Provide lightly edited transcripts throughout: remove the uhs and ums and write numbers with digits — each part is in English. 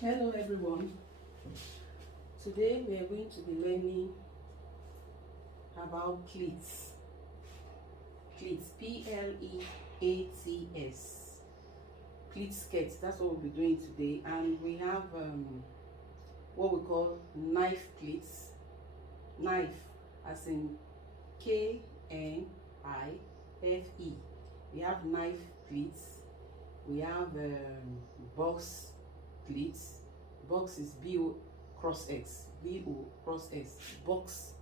Hello everyone. Today we are going to be learning about pleats. Pleats, P-L-E-A-T-S. Pleat skirts, that's what we'll be doing today. And we have what we call knife pleats. Knife as in K-N-I-F-E. We have knife pleats. We have box pleats. Box is B-O cross X, B-O cross S, box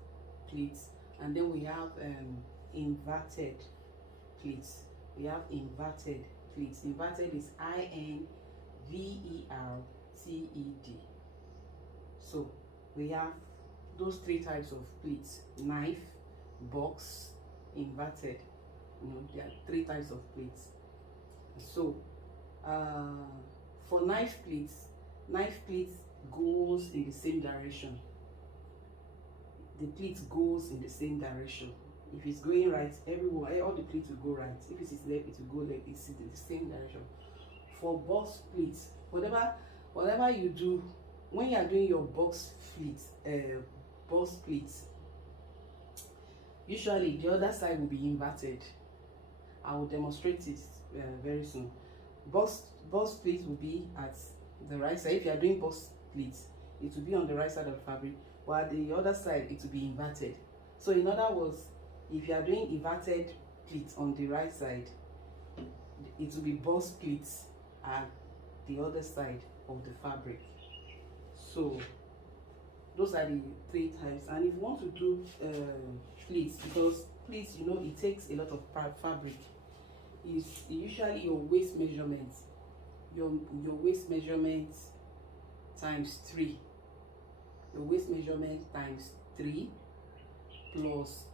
pleats. And then we have inverted pleats. We have inverted pleats. Inverted is I-N-V-E-R-T-E-D. So we have those three types of pleats: knife, box, inverted. There are three types of pleats. So for knife pleats goes in the same direction. The pleat goes in the same direction. If it's going right, everywhere, all the pleats will go right. If it's left, it will go left. It's in the same direction. For box pleats, whatever you do when you are doing your box pleats, usually the other side will be inverted. I will demonstrate it very soon. Box pleats will be at the right side. If you are doing box pleats, it will be on the right side of the fabric, while the other side it will be inverted. So in other words, if you are doing inverted pleats on the right side, it will be box pleats at the other side of the fabric. So those are the three types. And if you want to do pleats, because pleats, it takes a lot of fabric, is usually your waist measurement. Your waist measurement times 3. Your waist measurement times 3 plus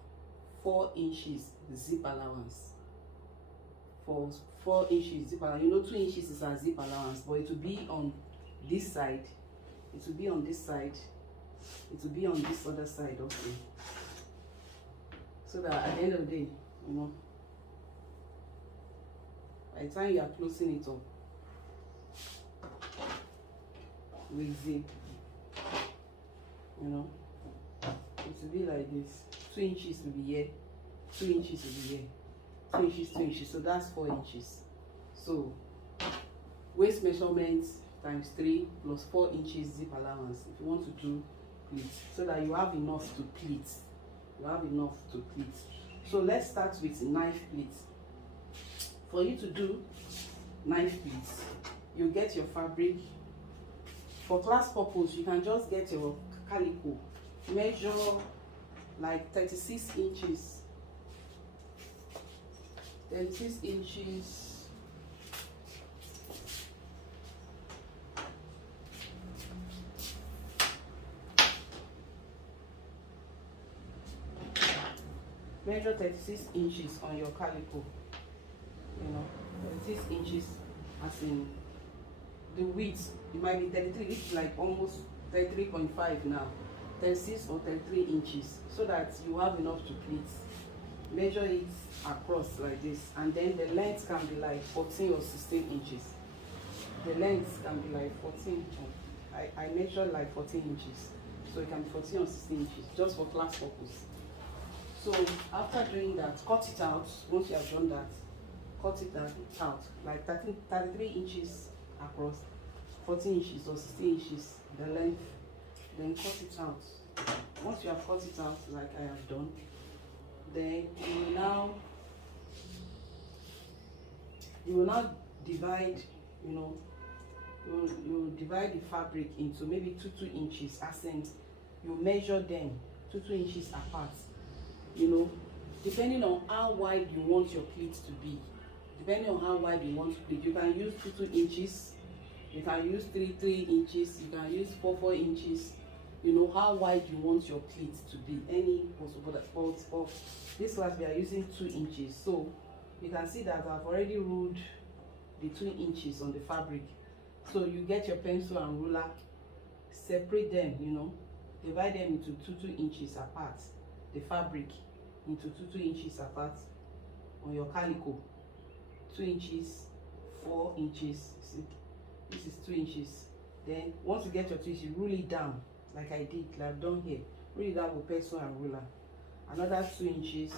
4 inches zip allowance. For 4 inches zip allowance, 2 inches is a zip allowance, but it will be on this side, it will be on this side, it will be on this other side also. So that at the end of the day, by the time you are closing it up with zip, it will be like this. 2 inches will be here, 2 inches will be here, 2 inches, 2 inches. So that's 4 inches. So waist measurement times 3 plus 4 inches zip allowance if you want to do pleats, so that you have enough to pleat. So let's start with knife pleats. For you to do knife pleats, you get your fabric. For class purpose, you can just get your calico. Measure like 36 inches. 36 inches. Measure 36 inches on your calico. 36 inches as in the width. It might be 33, it's like almost 33.5 now. 36 or 33 inches, so that you have enough to pleat. Measure it across like this, and then the length can be like 14 or 16 inches. The length can be like 14. I measured like 14 inches, so it can be 14 or 16 inches, just for class purpose. So after doing that, cut it out. Once you have done that, cut it out like 33 inches across, 14 inches or 16 inches the length. Then cut it out. Once you have cut it out like I have done, then you will now divide, you divide the fabric into maybe 2 inches, as in you measure them 2 inches apart. Depending on how wide you want your pleats to be. Depending on how wide you want to pleat, you can use 2 inches, you can use 3 inches, you can use 4 inches. How wide you want your pleats to be, any possible. But for this class we are using 2 inches. So you can see that I've already ruled the 2 inches on the fabric. So you get your pencil and ruler, separate them, divide them into 2 inches apart. The fabric into 2 inches apart on your calico. 2 inches, 4 inches. See, this is 2 inches. Then once you get your twist, you roll it down like I did, like I've done here. Roll it down with pencil and ruler. Another 2 inches,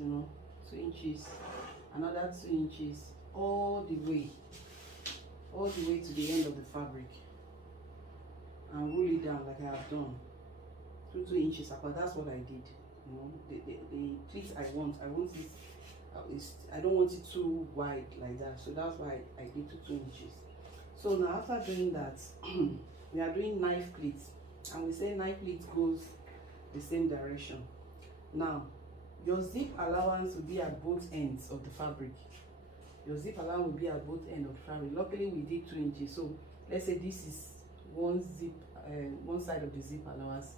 you know, 2 inches, another 2 inches, all the way to the end of the fabric, and roll it down like I have done. 2 inches apart. That's what I did. You know, the pleats I want this. I don't want it too wide like that, so that's why I did 2 inches. So now after doing that, we are doing knife pleats, and we say knife pleats goes the same direction. Now your zip allowance will be at both ends of the fabric. Your zip allowance will be at both ends of the fabric. Luckily we did 2 inches, so let's say this is one side of the zip allowance,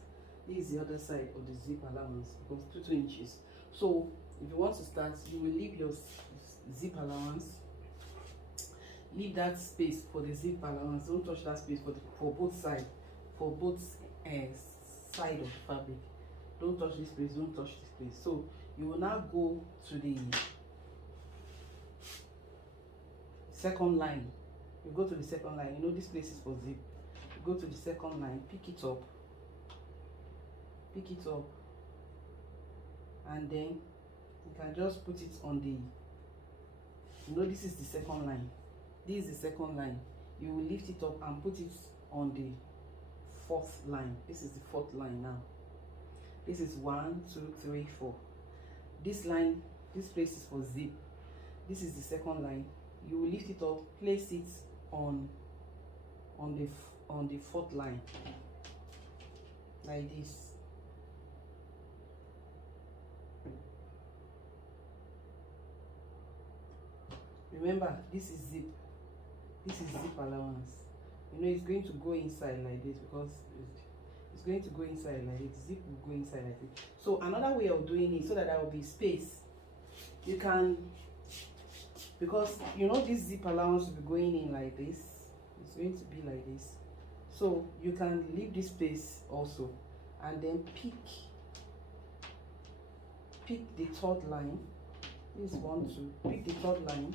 this is the other side of the zip allowance, because 2 inches. So if you want to start, you will leave your zip allowance, leave that space for the zip allowance. Don't touch that space for both sides, side of the fabric. Don't touch this place, don't touch this place. So you will now go to the second line. You go to the second line. You know this place is for zip. You go to the second line, pick it up, and then you can just put it on the, you know, this is the second line. This is the second line. You will lift it up and put it on the 4th line. This is the 4th line now. This is 1, 2, 3, 4. This line, this place is for zip. This is the second line. You will lift it up, place it on the 4th line like this. Remember, this is zip. This is zip allowance. You know, it's going to go inside like this, because it's going to go inside like this. Zip will go inside like this. So another way of doing it, so that there will be space, you can, because you know this zip allowance will be going in like this, it's going to be like this. So you can leave this space also, and then pick the 3rd line. This is 1, 2. Pick the 3rd line.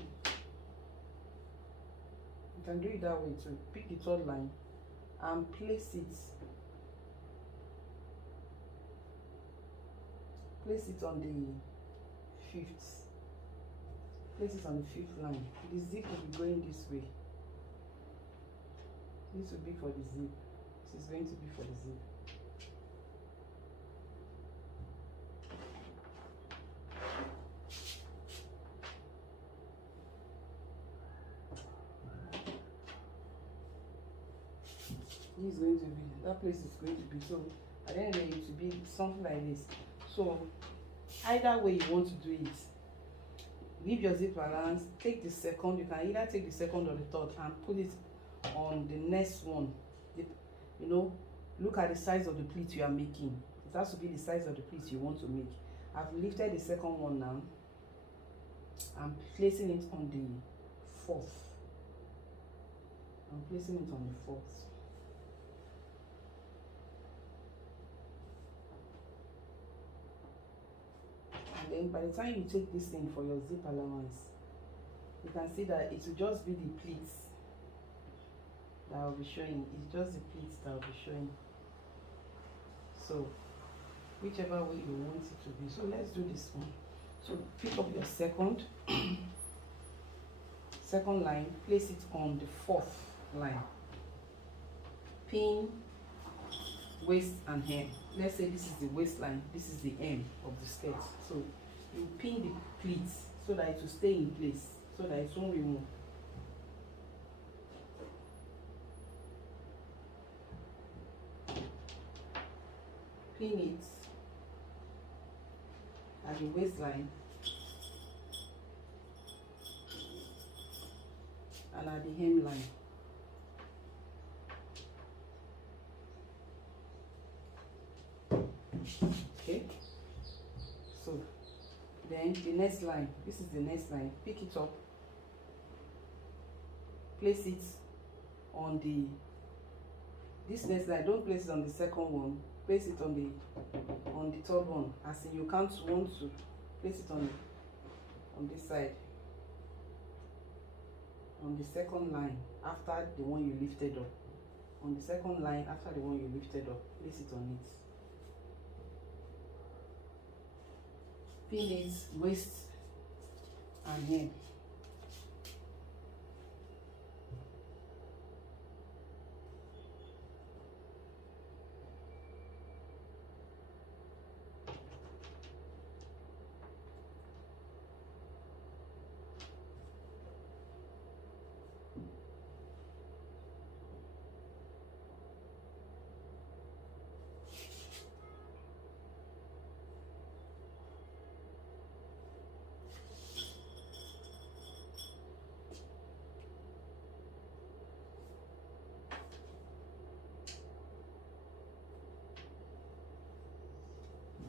You can do it that way too. Pick the 3rd line and place it on the 5th. Place it on the 5th line. The zip will be going this way. This will be for the zip. This is going to be for the zip. This is going to be, that place is going to be, so at the end of the day it will be something like this. So either way you want to do it, leave your zip allowance, take the second, you can either take the 2nd or the 3rd and put it on the next one. You know, look at the size of the pleat you are making. It has to be the size of the pleat you want to make. I've lifted the 2nd one now. I'm placing it on the 4th. I'm placing it on the 4th. And then by the time you take this thing for your zip allowance, you can see that it will just be the pleats that I'll be showing. It's just the pleats that I'll be showing. So whichever way you want it to be. So let's do this one. So pick up your second line, place it on the 4th line. Pin waist and hem. Let's say this is the waistline, this is the hem of the skirt. So you pin the pleats so that it will stay in place, so that it won't remove. Pin it at the waistline and at the hemline. Okay, so then the next line, this is the next line, pick it up, place it on this next line. Don't place it on the 2nd one, place it on the 3rd one, as in you count 1, 2, place it on this side. on the second line after the one you lifted up. On the second line after the one you lifted up, place it on it. Pin it waist and hem.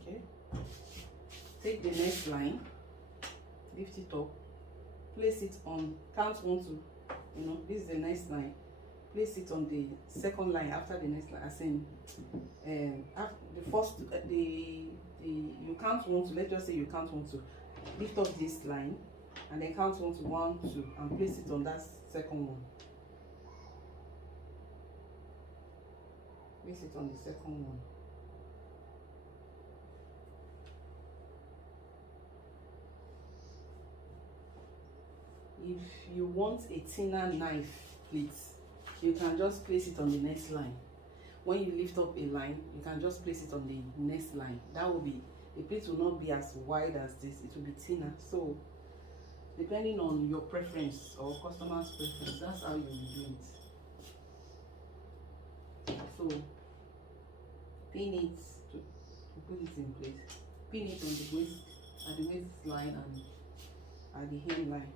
Okay, take the next line, lift it up, place it on, count 1 2, you know, this is the next line, place it on the second line after the next line, as in after the first you count 1 2, let's just say you count 1 2, lift up this line and then count 1 2 1 2 and place it on that second one. Place it on the second one. If you want a thinner knife pleat, you can just place it on the next line. When you lift up a line, you can just place it on the next line. That will be, the pleat will not be as wide as this, it will be thinner. So depending on your preference or customer's preference, that's how you will do it. So pin it to put it in place. Pin it on the waist, at the waistline and at the hemline.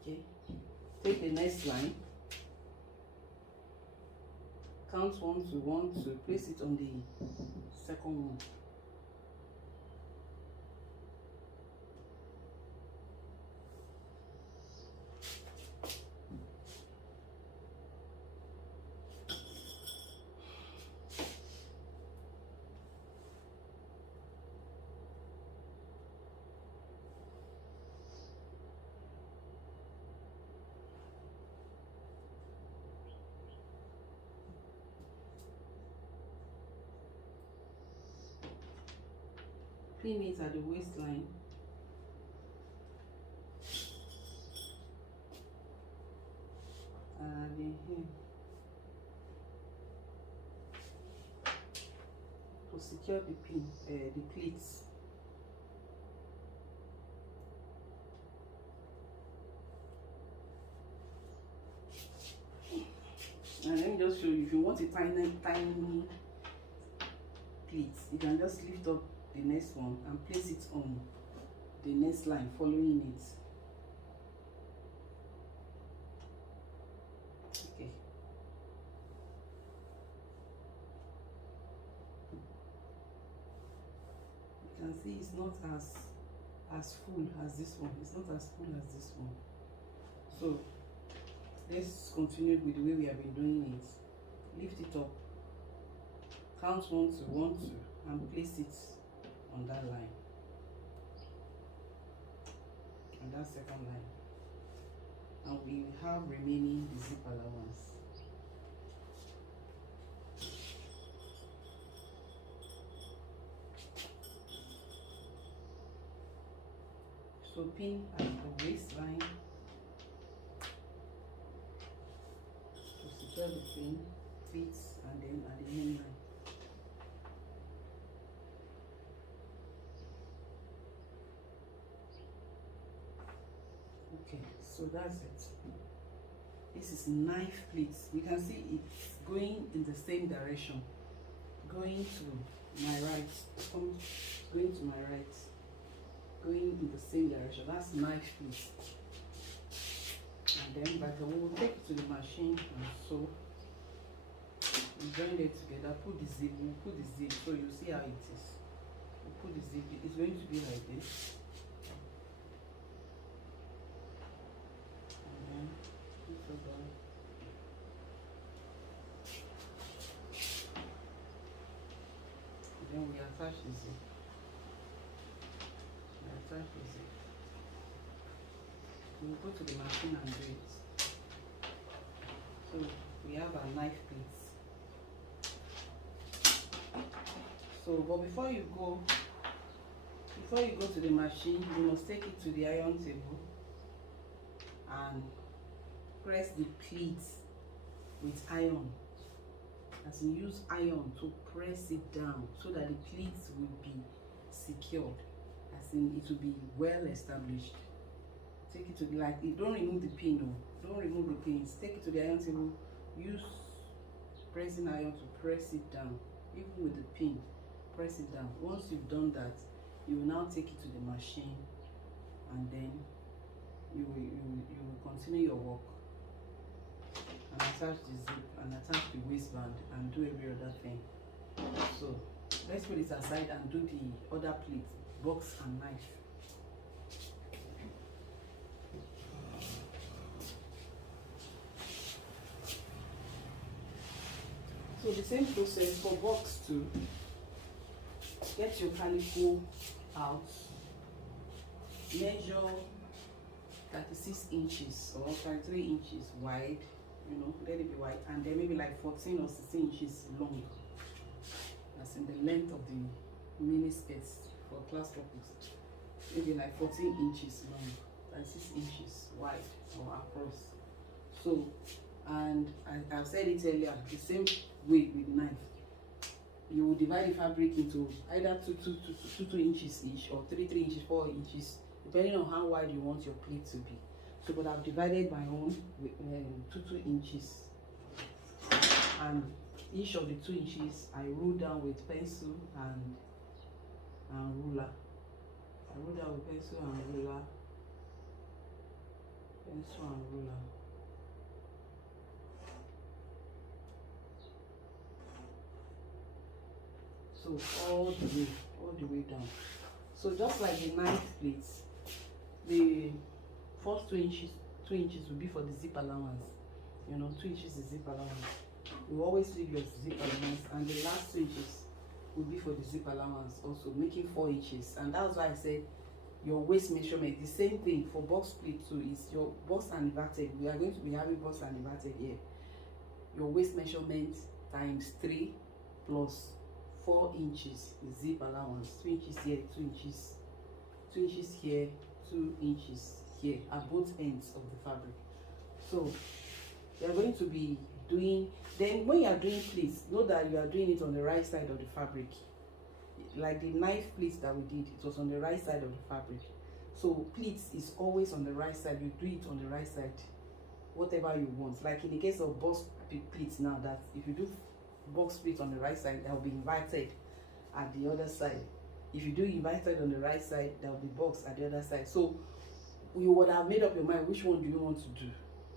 Okay, take the next line, count 1 2 1 2, place it on the second one. Pin it at the waistline. And then here to secure the pin, the pleats. And let me just show you, if you want a tiny pleat, you can just lift up the next one and place it on the next line following it. Okay, you can see it's not as full as this one. It's not as full as this one. So let's continue with the way we have been doing it. Lift it up, count 1 2 1 2 and place it on that line, on that second line, and we have remaining the zip allowance. So pin at the waistline to secure the pin, pleats, and then at the hemline. Okay, so that's it. This is knife pleats. You can see it's going in the same direction, going to my right, going to my right, going in the same direction. That's knife pleats. And then we will take it to the machine and sew. We join it together, put the zip, we'll put the zip so you see how it is. We'll put the zip, it's going to be like this. Then we attach the zip. Attach the zip. You go to the machine and do it. So we have our knife pleats. So, but before you go to the machine, you must take it to the iron table and press the pleats with iron. As in, use iron to press it down so that the pleats will be secured. As in, it will be well established. Take it to the, like, don't remove the pin, no. Don't remove the pins. Take it to the iron table. Use pressing iron to press it down, even with the pin. Press it down. Once you've done that, you will now take it to the machine, and then you will continue your work and attach the zip and attach the waistband and do every other thing. So let's put it aside and do the other pleat, box and knife. So the same process for box too. Get your calico out, measure 36 inches or 33 inches wide, you know, let it be wide, and then maybe like 14 or 16 inches long. That's in the length of the mini skirts for class purpose. Maybe like 14 inches long, 36 inches wide or across. So, and I've said it earlier, the same way with knife. You will divide the fabric into either 2 inches each, or 3 inches, 4 inches, depending on how wide you want your pleat to be. So, but I've divided my own with 2 inches, and each of the 2 inches I rule down with pencil and ruler. I rule down with pencil and ruler, pencil and ruler. So all the way down. So just like the knife pleats, the first 2 inches will be for the zip allowance. You know, 2 inches is zip allowance. You always leave your zip allowance, and the last 2 inches will be for the zip allowance, also making 4 inches. And that's why I said your waist measurement, the same thing for box pleat too, is your bust and inverted. We are going to be having bust and inverted here. Your waist measurement times 3 plus 4 inches zip allowance. 2 inches here, 2 inches, 2 inches here, 2 inches here at both ends of the fabric. So you are going to be doing, then when you are doing pleats, know that you are doing it on the right side of the fabric. Like the knife pleats that we did, it was on the right side of the fabric. So pleats is always on the right side. You do it on the right side, whatever you want. Like in the case of box pleats now, that if you do box pleat on the right side, that will be inverted at the other side. If you do inverted on the right side, there will be box at the other side. So you would have made up your mind which one do you want to do.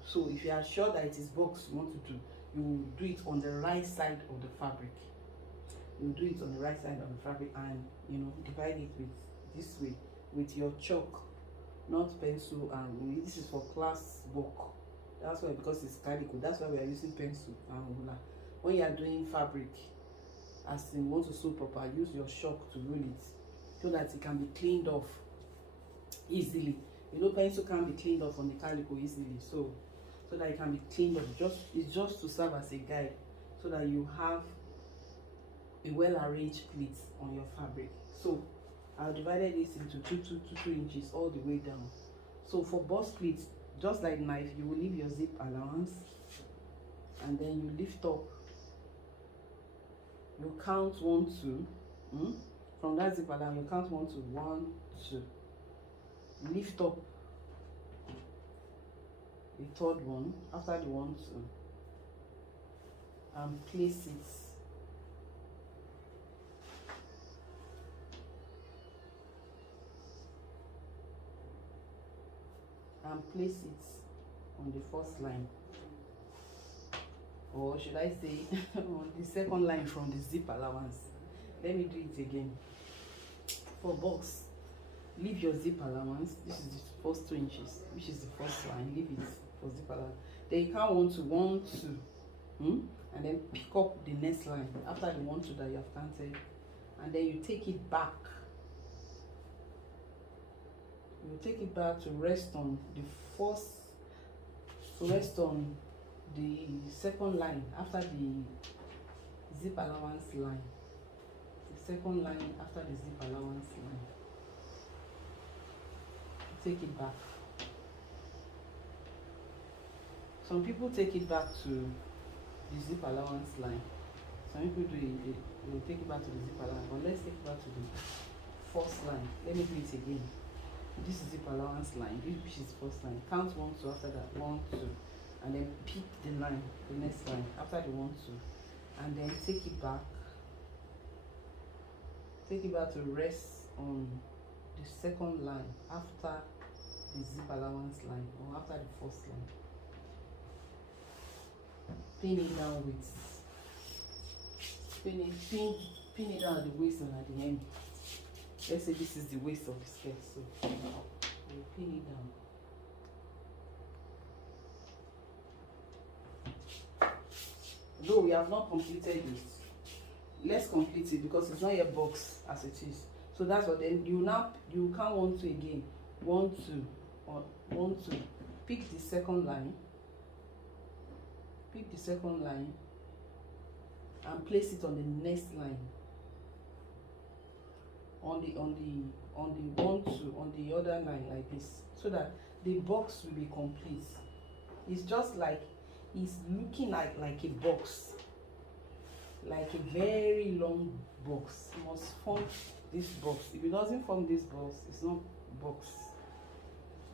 So if you are sure that it is box you want to do, you will do it on the right side of the fabric. You will do it on the right side of the fabric, and you know, divide it with this way with your chalk, not pencil. And this is for class work. That's why, because it's calico, that's why we are using pencil and ruler. When you are doing fabric, as you want to sew proper, use your chalk to roll it so that it can be cleaned off easily. You know, pencil can be cleaned off on the calico easily, so that it can be cleaned off. It's just to serve as a guide, so that you have a well-arranged pleat on your fabric. So I've divided this into 2 inches all the way down. So for bust pleats, just like knife, you will leave your zip allowance, and then you lift up. You count 1, 2. From that zip allowance, you count 1, 2, 1, 2. Lift up the third one after the 1, 2, and place it. And place it on the first line, or should I say on the second line from the zip allowance. Let me do it again. For box, leave your zip allowance. This is the first 2 inches, which is the first line. Leave it for zip allowance. Then you count 1, 2, 1, 2, and then pick up the next line after the 1, 2 that you have counted, and then you take it back You take it back to rest on the first, to rest on the second line after the zip allowance line. The second line after the zip allowance line. Take it back. Some people take it back to the zip allowance line. Some people they take it back to the zip allowance. But let's take it back to the first line. Let me do it again. This is zip allowance line. This is first line. Count 1, 2 after that. 1, 2. And then pick the line, the next line after the 1, 2. And then take it back. Take it back to rest on the second line after the zip allowance line or after the first line. Pin it down with pin it down at the waist and at the end. Let's say this is the waist of the skirt, so we'll pin it down. Though we have not completed it, let's complete it because it's not yet boxed as it is. So that's what then you count 1, 2 again. 1, 2, or 1, 2. Pick the second line. Pick the second line and place it on the next line. On the 1, 2 on the other line like this, so that the box will be complete. It's just like it's looking like a box, like a very long box. It must form this box. If it doesn't form this box, it's not box.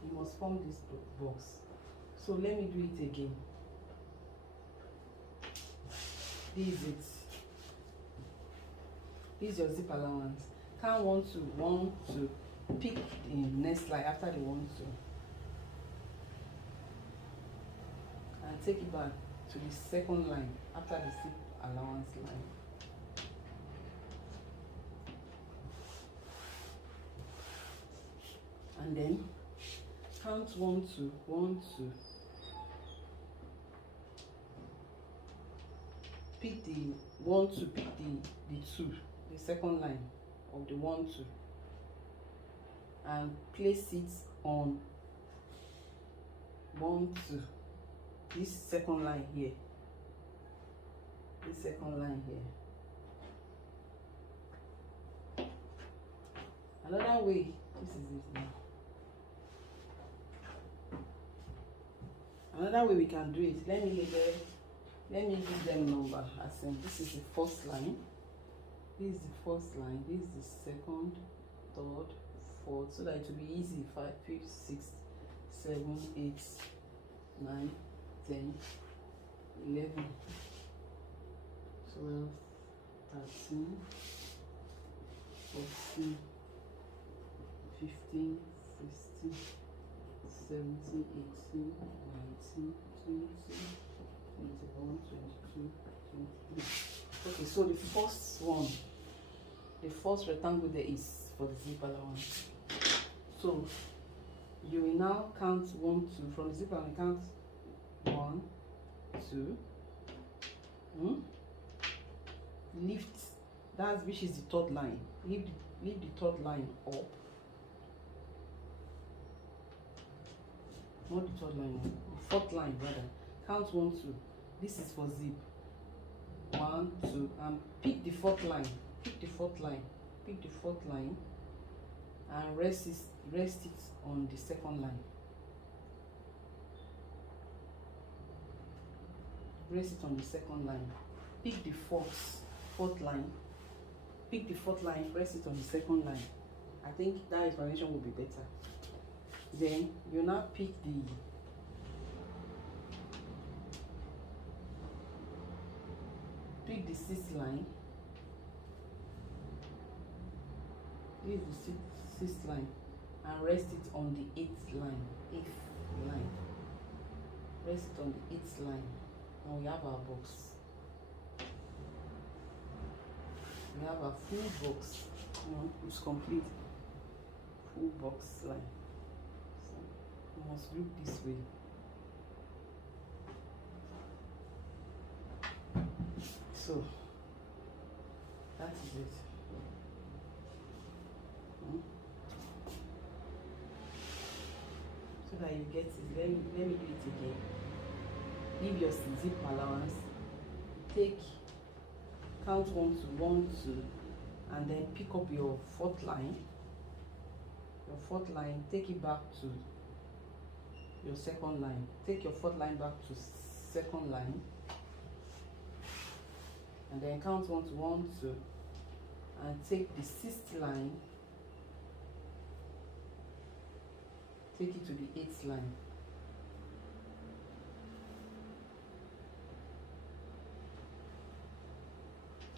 It must form this box. So let me do it again. This is it. This is your zip allowance. Count 1, 2, 1, 2. Pick the next line after the 1, 2. And take it back to the second line after the zip allowance line. And then count 1, 2, 1, 2. Pick the 1, 2, pick the 2, the second line of the 1, 2, and place it on 1, 2. This second line here. This second line here. Another way, this is it now. Another way we can do it. Let me give them number. As in, this is the first line. This is the first line. This is the second, third, fourth, so that it will be easy. 5, 5, 6, 7, 8, 9, 10, 11, 12, 13, 14, 15, 16, 17, 18, 19, 20, 21, 22, 23. Okay, so the first one, the first rectangle there is for the zip allowance. So you will now count 1, 2 from the zip allowance. Count 1, 2. Lift. That's which is the third line. Lift the third line up. Not the third line, the fourth line rather. Count 1, 2. This is for zip. 1, 2, and pick the fourth line. Pick the fourth line. Pick the fourth line, and rest it on the second line. Rest it on the second line. Pick the fourth line. Pick the fourth line. Rest it on the second line. I think that explanation will be better. Then you now pick the sixth line. This is the sixth line, and rest it on the eighth line. Rest it on the eighth line, and we have our box. We have a full box. It's complete. Full box line. So you must look this way. So that is it. that you get is, let me do it again. Leave your zip allowance, take count 1 to 1 2, and then pick up your fourth line. Your fourth line, take it back to your second line. Take your fourth line back to second line, and then count 1 to 1 2, and take the sixth line, take it to the eighth line.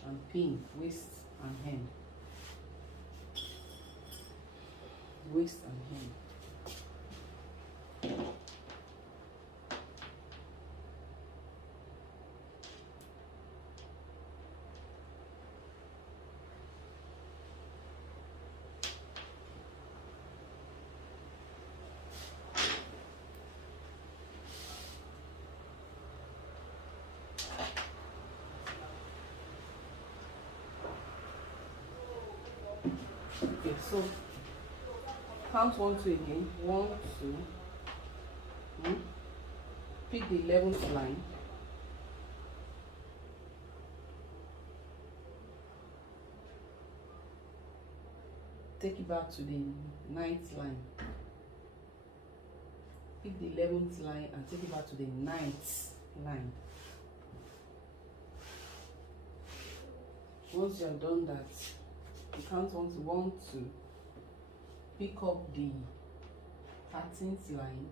And pin waist and hem. Waist and hem. Okay, so count 1 2 again. 1 2. Pick the 11th line. Take it back to the 9th line. Pick the 11th line and take it back to the 9th line. Once you have done that, you count 1 to 1 2, pick up the 13th line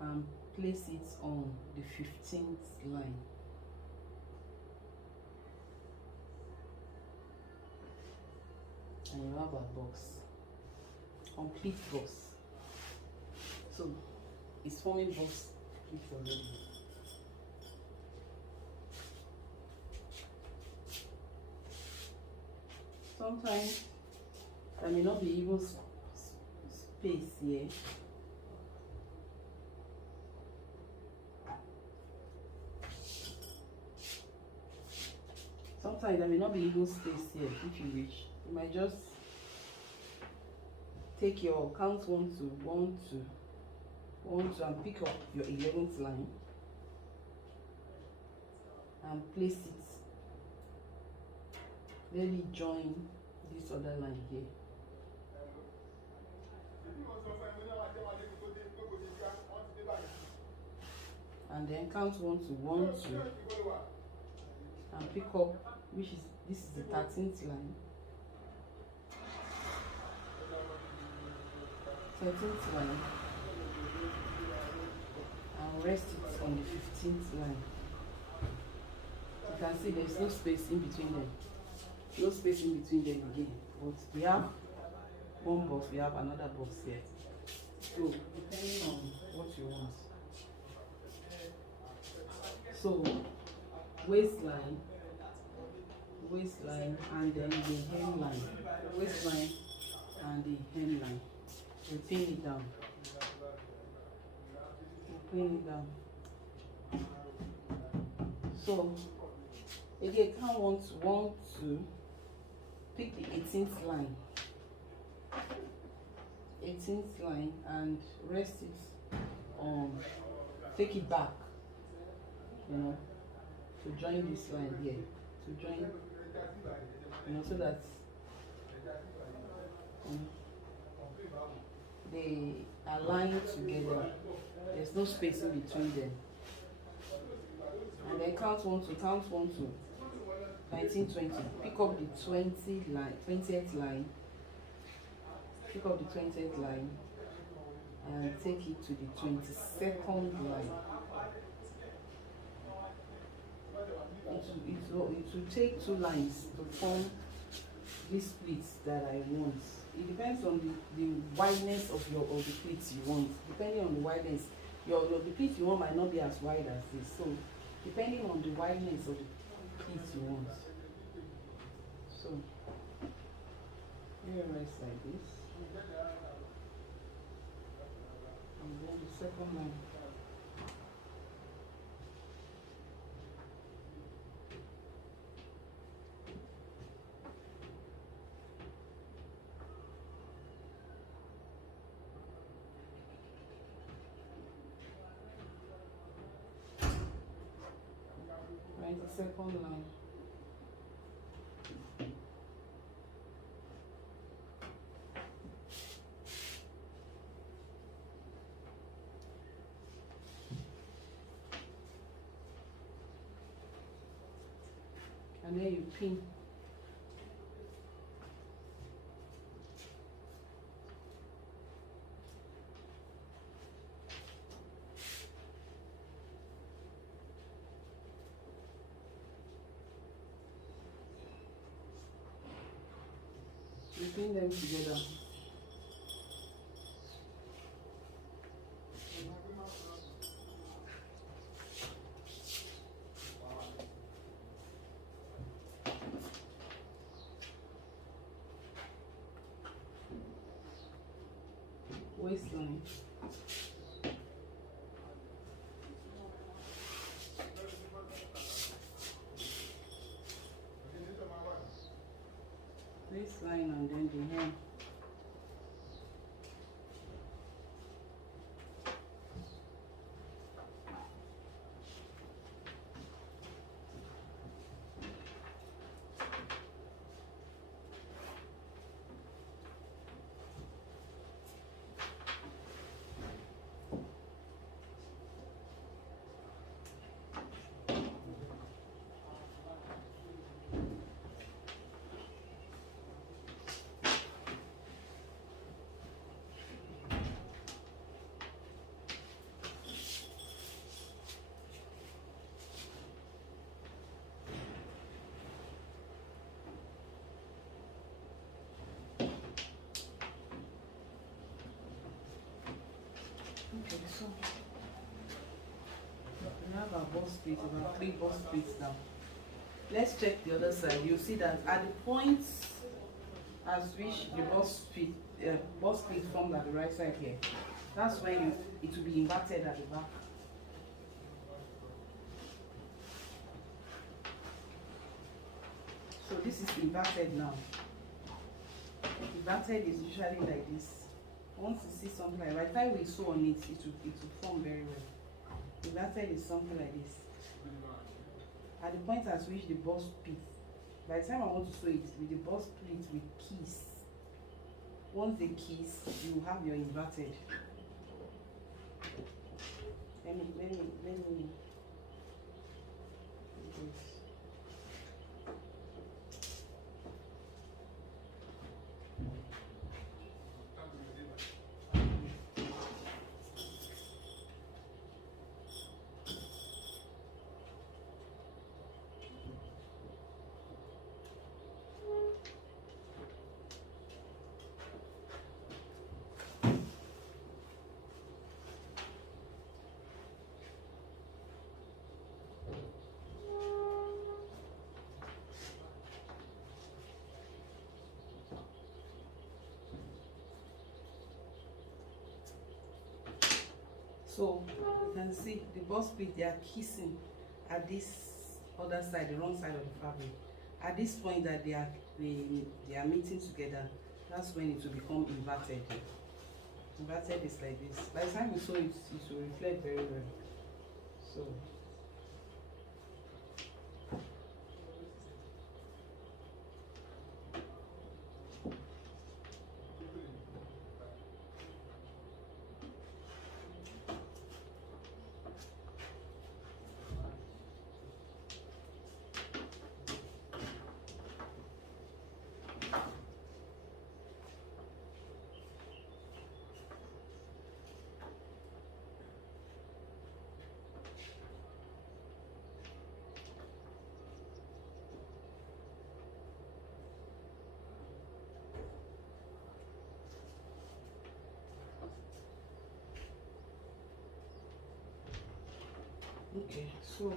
and place it on the 15th line. And you have a box, complete box. So it's forming box pleats already. Sometimes there may not be even space here. Sometimes there may not be even space here. If you wish, you might just take your count 1 to 1 2 1 2 and pick up your 11th line and place it. Let it join this other line here. And then count 1 to 1 2 and pick up, this is the 13th line. 13th line, and rest it on the 15th line. You can see there's no space in between them. No space in between them again. But we have one box, we have another box here. So depending on what you want. So waistline, and then the hemline. Waistline and the hemline. We pin it down. So again, count 1 to 1 2. Pick the 18th line. 18th line and rest it on. Take it back. To join this line here. To join. So that they align together. There's no space in between them. And then count 1 to 19 20. Pick up the 20th line. Pick up the 20th line and take it to the 22nd line. It will take 2 lines to form these pleats that I want. It depends on the wideness of the pleats you want. Depending on the wideness, the pleats you want might not be as wide as this. So depending on the wideness of the pleats you want. So here rest like this. And then the second line. second line. And then you pin. You pin them together. Waistline. Waistline and then the hem. Okay, so we have our bust pleat, about 3 bust pleats now. Let's check the other side. You see that at the points as which the bust pleat formed at the right side here, that's when it will be inverted at the back. So this is inverted now. Inverted is usually like this. Once you see something like that, by the time we sew on it, it will form very well. Inverted is something like this. At the point at which the bust pleat, by the time I want to sew it with the bust pleat with keys, once they keys, you have your inverted. Let me do this. So you can see the bust pleat, they are kissing at this other side, the wrong side of the fabric. At this point that they are meeting together, that's when it will become inverted. Inverted is like this. By the time you sew it, it will reflect very well. So okay, so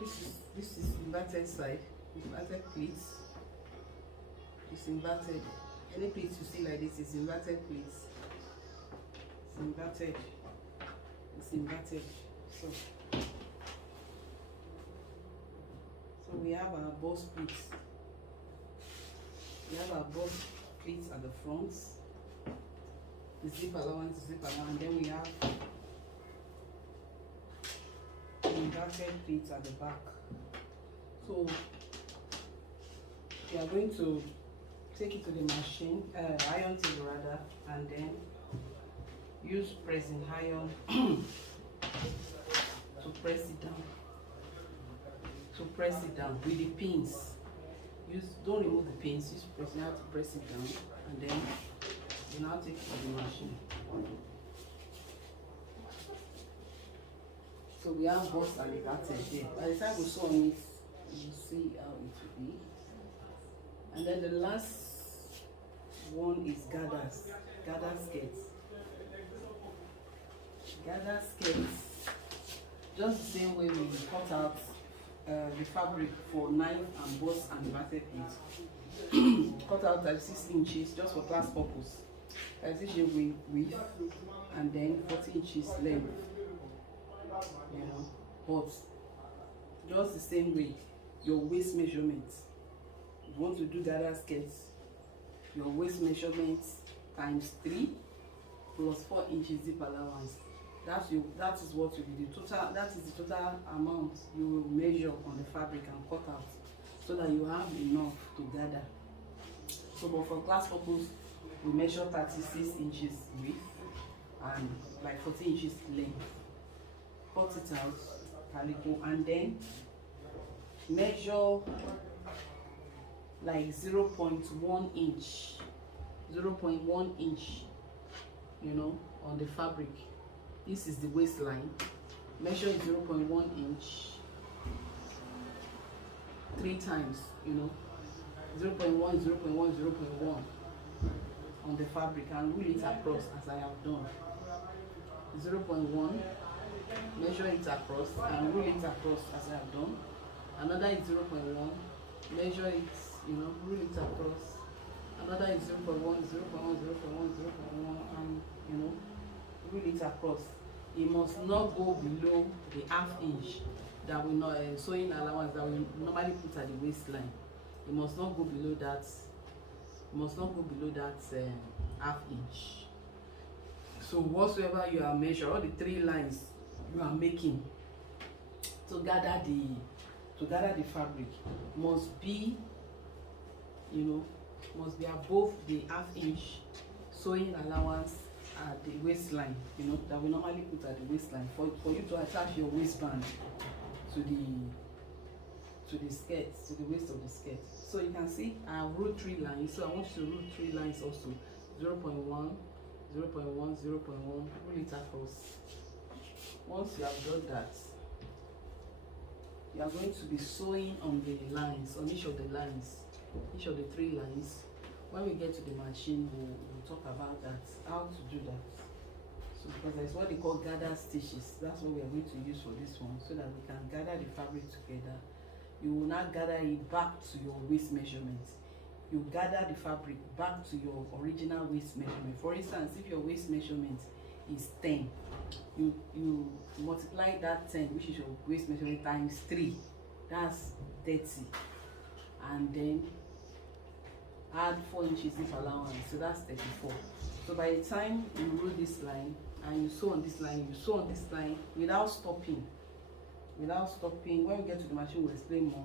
this is inverted side, inverted pleats. It's inverted. Any pleats you see like this is inverted pleats. It's inverted. It's inverted. So we have our bust pleats. We have our bust pleats at the front. The zip allowance, and then we have inverted pleats at the back. So we are going to take it to the machine, iron table rather, and then use pressing iron to press it down. To press it down with the pins. Don't remove the pins. Use pressing iron to press it down, and then you now take it to the machine. So we have boss and inverted here. By the time we sew on it, you see how it will be. And then the last one is gathers skirts. Gather skirts, just the same way we cut out the fabric for knife and boss and inverted pleats. Cut out 36 inches just for class purpose. 36 inches width and then 40 inches length. You know, but just the same way, your waist measurement. If you want to do gather skirts, your waist measurement times 3 plus 4 inches zip allowance. That is what will be the total. That is the total amount you will measure on the fabric and cut out, so that you have enough to gather. So, but for class purpose, we measure 36 inches width and like 40 inches length. Cut it out, calico, and then measure like 0.1 inch, 0.1 inch, you know, on the fabric. This is the waistline. Measure 0.1 inch 3 times, you know, 0.1, 0.1, 0.1 on the fabric, and rule it across as I have done. 0.1, measure it across and rule it across as I have done. Another is 0.1, measure it, you know, rule it across. Another is 0.1, 0.1, 0.1, 0.1, and you know, rule it across. It must not go below the ½ inch that we know sewing allowance that we normally put at the waistline. It must not go below that. It must not go below that ½ inch. So whatsoever you are measuring, all the 3 lines you are making to gather the fabric must be, you know, must be above the ½ inch sewing allowance at the waistline, you know, that we normally put at the waistline for you to attach your waistband to the skirt, to the waist of the skirt. So you can see I have ruled 3 lines, so I want you to rule 3 lines also. 0.1, 0.1, 0.1, rule it across. Once you have done that, you are going to be sewing on the lines, on each of the lines, each of the 3 lines. When we get to the machine, we'll talk about that, how to do that. So because that's what they call gather stitches. That's what we are going to use for this one, so that we can gather the fabric together. You will not gather it back to your waist measurement. You gather the fabric back to your original waist measurement. For instance, if your waist measurement is 10, you multiply that 10, which is your waist measurement, times 3. That's 30. And then add 4 inches zip allowance, so that's 34. So by the time you roll this line and you sew on this line, you sew on this line without stopping. Without stopping. When we get to the machine, we'll explain more.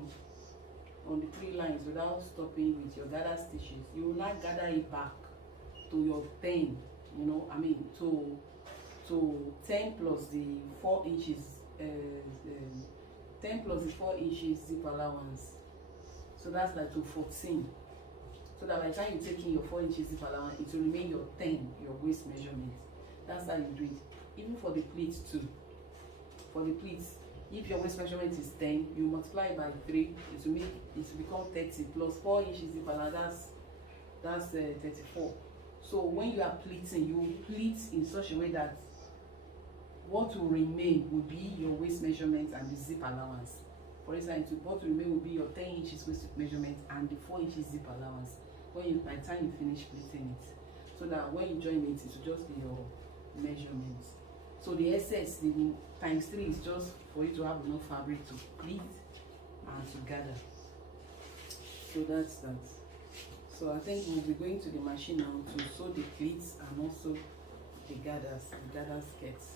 On the 3 lines, without stopping with your gather stitches, you will not gather it back to your 10. You know, I mean to 10 plus the 4 inches, 10 plus the 4 inches zip allowance. So that's like to 14. So that by the time you take in your 4 inches zip allowance, it will remain your 10, your waist measurement. That's how you do it. Even for the pleats too. For the pleats, if your waist measurement is 10, you multiply it by 3, it will become 30 plus 4 inches zip allowance. That's 34. So when you are pleating, you will pleat in such a way that what will remain will be your waist measurement and the zip allowance. For instance, what will remain will be your 10 inches waist measurement and the 4 inches zip allowance. By the time you finish pleating it, so that when you join it, it will just be your measurement. So the excess, the times 3, is just for you to have enough fabric to pleat and to gather. So that's that. So I think we'll be going to the machine now to sew the pleats and also the gather skirts.